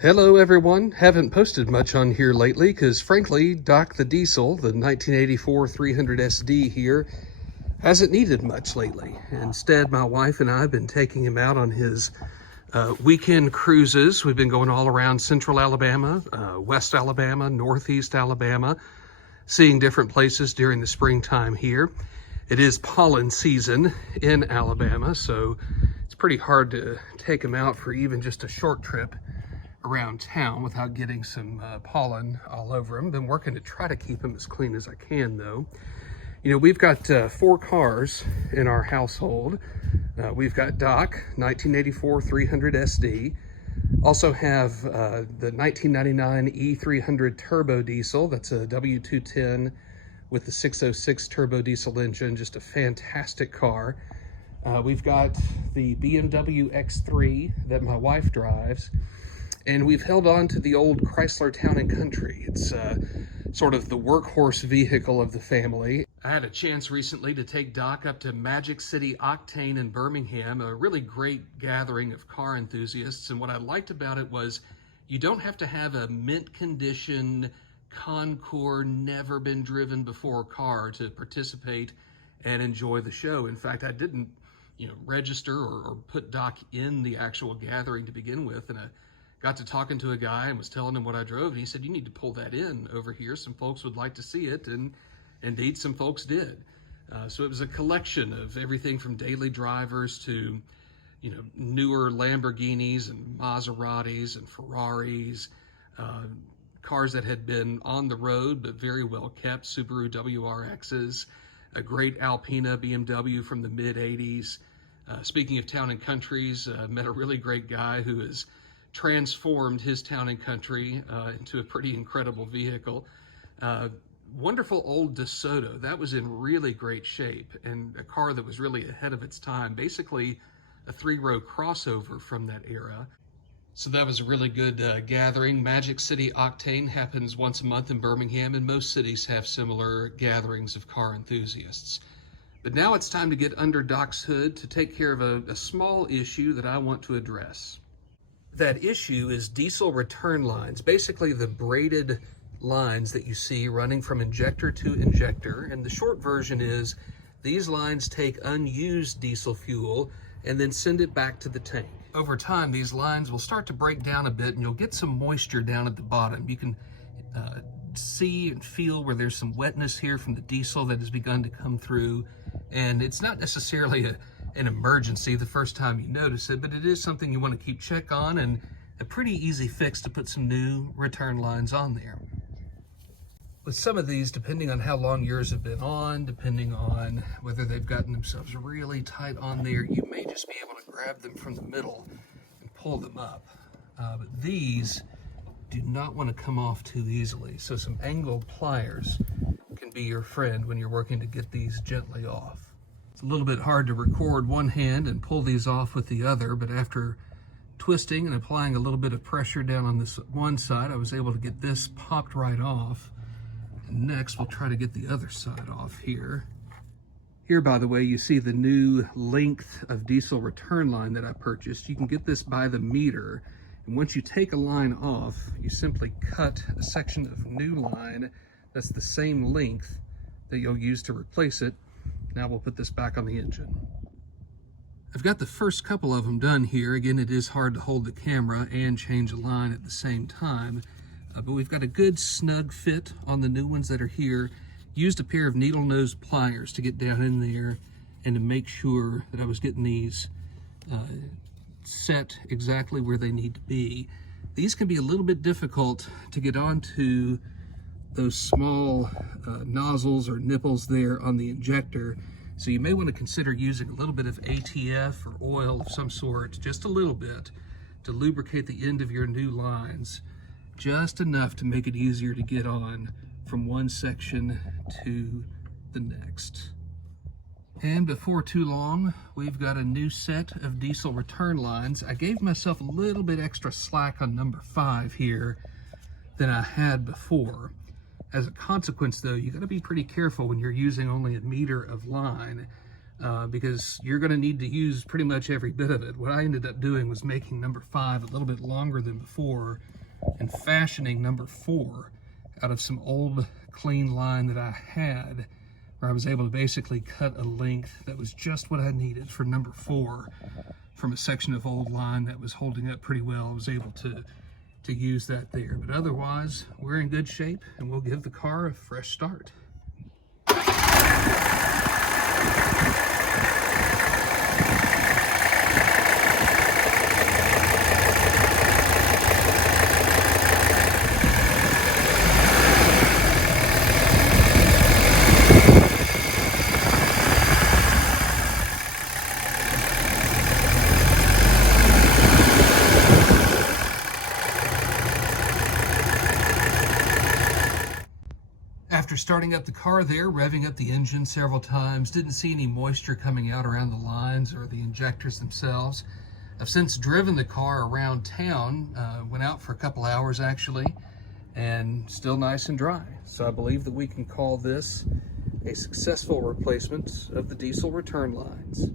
Hello everyone. Haven't posted much on here lately because frankly, Doc the Diesel, the 1984 300 SD here, hasn't needed much lately. Instead, my wife and I have been taking him out on his weekend cruises. We've been going all around central Alabama, west Alabama, northeast Alabama, seeing different places during the springtime here. It is pollen season in Alabama, so it's pretty hard to take him out for even just a short trip around town without getting some pollen all over him. Been working to try to keep him as clean as I can though. You know, we've got 4 cars in our household. We've got Doc, 1984 300 SD. Also have the 1999 E300 turbo diesel. That's a W210 with the 606 turbo diesel engine. Just a fantastic car. We've got the BMW X3 that my wife drives. And we've held on to the old Chrysler Town & Country. It's sort of the workhorse vehicle of the family. I had a chance recently to take Doc up to Magic City Octane in Birmingham, a really great gathering of car enthusiasts. And what I liked about it was you don't have to have a mint condition, Concours, never been driven before car to participate and enjoy the show. In fact, I didn't register or put Doc in the actual gathering to begin with. And I got to talking to a guy and was telling him what I drove, and he said, "You need to pull that in over here. Some folks would like to see it," and indeed some folks did. So it was a collection of everything from daily drivers to, newer Lamborghinis and Maseratis and Ferraris, cars that had been on the road but very well kept, Subaru WRXs, a great Alpina BMW from the mid-'80s. Speaking of town and countries, met a really great guy who is transformed his Town & Country into a pretty incredible vehicle. Wonderful old DeSoto. That was in really great shape and a car that was really ahead of its time. Basically a 3-row crossover from that era. So that was a really good gathering. Magic City Octane happens once a month in Birmingham, and most cities have similar gatherings of car enthusiasts. But now it's time to get under Doc's hood to take care of a small issue that I want to address. That issue is diesel return lines, basically the braided lines that you see running from injector to injector. And the short version is these lines take unused diesel fuel and then send it back to the tank. Over time, these lines will start to break down a bit and you'll get some moisture down at the bottom. You can see and feel where there's some wetness here from the diesel that has begun to come through. And it's not necessarily an emergency the first time you notice it, but it is something you want to keep check on, and a pretty easy fix to put some new return lines on there. With some of these, depending on how long yours have been on, depending on whether they've gotten themselves really tight on there, you may just be able to grab them from the middle and pull them up. But these do not want to come off too easily, so some angled pliers can be your friend when you're working to get these gently off. It's a little bit hard to record one hand and pull these off with the other, but after twisting and applying a little bit of pressure down on this one side, I was able to get this popped right off. And next, we'll try to get the other side off here. Here, by the way, you see the new length of diesel return line that I purchased. You can get this by the meter, and once you take a line off, you simply cut a section of new line that's the same length that you'll use to replace it. Now we'll put this back on the engine. I've got the first couple of them done here. Again, it is hard to hold the camera and change a line at the same time, but we've got a good snug fit on the new ones that are here. Used a pair of needle nose pliers to get down in there and to make sure that I was getting these set exactly where they need to be. These can be a little bit difficult to get onto those small nozzles or nipples there on the injector. So you may want to consider using a little bit of ATF or oil of some sort, just a little bit, to lubricate the end of your new lines, just enough to make it easier to get on from one section to the next. And before too long, we've got a new set of diesel return lines. I gave myself a little bit extra slack on number 5 here than I had before. As a consequence, though, you got to be pretty careful when you're using only a meter of line. because you're going to need to use pretty much every bit of it. What I ended up doing was making number 5 a little bit longer than before and fashioning number 4 out of some old clean line that I had, where I was able to basically cut a length that was just what I needed for number 4 from a section of old line that was holding up pretty well. I was able to use that there. But otherwise, we're in good shape, and we'll give the car a fresh start. After starting up the car there, revving up the engine several times, didn't see any moisture coming out around the lines or the injectors themselves. I've since driven the car around town, went out for a couple hours actually, and still nice and dry. So I believe that we can call this a successful replacement of the diesel return lines.